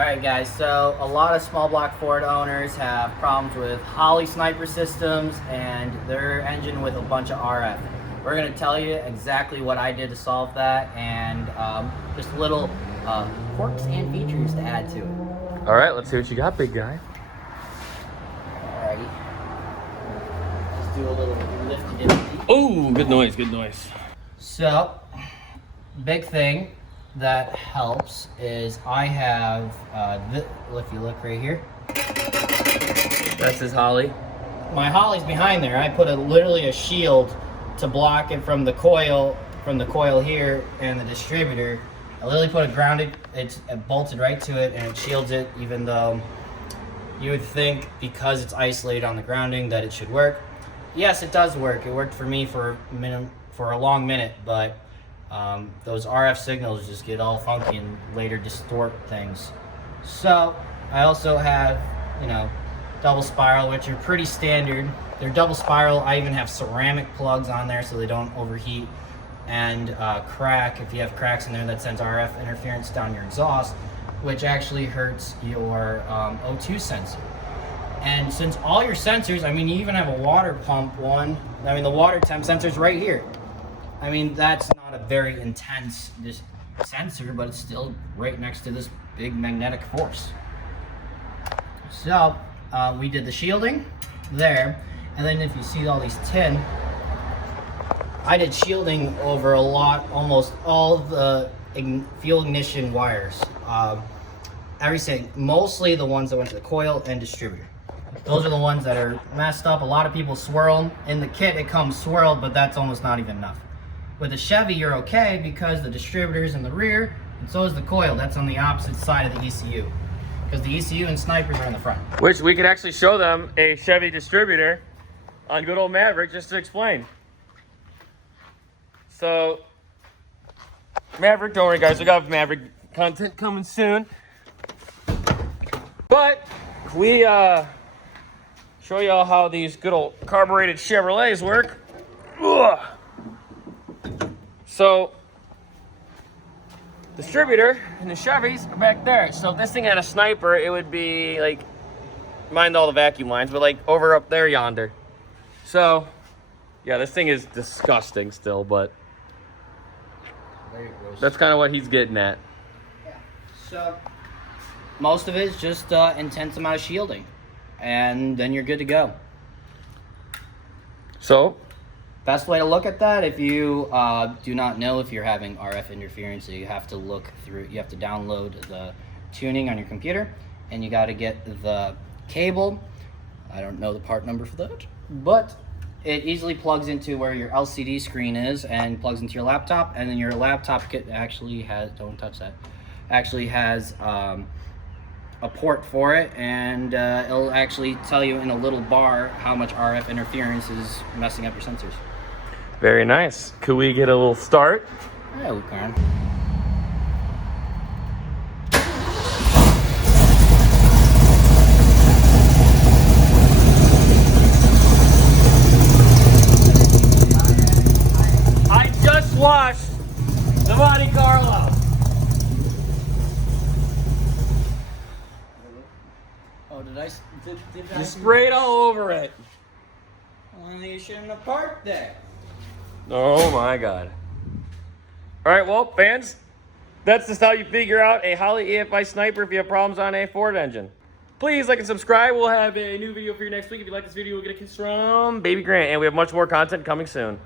Alright guys, so a lot of small block Ford owners have problems with HolleyEFI Sniper systems and their engine with a bunch of RF. We're going to tell you exactly what I did to solve that and just little quirks and features to add to it. Alright, let's see what you got, big guy. Alrighty. Let's do a little lifty-difty. Oh, good noise, good noise. So, big thing that helps is I have, if you look right here. That's his Holley. My Holley's behind there. I put literally a shield to block it from the coil here and the distributor. I literally put it grounded, it's bolted right to it and it shields it, even though you would think because it's isolated on the grounding that it should work. Yes, it does work. It worked for me for a long minute, but those RF signals just get all funky and later distort things. So I also have, double spiral, which are pretty standard. They're double spiral. I even have ceramic plugs on there so they don't overheat and crack. If you have cracks in there, that sends RF interference down your exhaust, which actually hurts your O2 sensor. And since all your sensors, you even have a water pump one, the water temp sensor's right here. That's not a very intense sensor, but it's still right next to this big magnetic force. So we did the shielding there, and then if you see all these tin, I did shielding over almost all the fuel ignition wires. Everything, mostly the ones that went to the coil and distributor. Those are the ones that are messed up. A lot of people swirl. In the kit it comes swirled, but that's almost not even enough. With a Chevy you're okay because the distributor's in the rear and so is the coil. That's on the opposite side of the ECU. Because the ECU and Snipers are in the front. Which we could actually show them a Chevy distributor on good old Maverick just to explain. So, Maverick, don't worry guys, we got Maverick content coming soon. But we show y'all how these good old carbureted Chevrolets work. Ugh. So, distributor and the Chevys are back there. So if this thing had a Sniper, it would be like, mind all the vacuum lines, but like over up there yonder. So, yeah, this thing is disgusting still, but that's kind of what he's getting at. Yeah. So, most of it is just intense amount of shielding, and then you're good to go. So, best way to look at that, if you do not know if you're having RF interference, you have to download the tuning on your computer, and you got to get the cable. I don't know the part number for that, but it easily plugs into where your LCD screen is and plugs into your laptop, and then your laptop actually has, don't touch that, actually has a port for it, and it'll actually tell you in a little bar how much RF interference is messing up your sensors. very nice. Could we get a little start? Yeah, we can. I just washed the Monte Carlo. Oh, did I? You sprayed all over it. Well, you shouldn't have parked there. Oh my God. All right, well, fans, that's just how you figure out a HolleyEFI Sniper if you have problems on a Ford engine. Please like and subscribe. We'll have a new video for you next week. If you like this video, we'll get a kiss from Baby Grant, and we have much more content coming soon.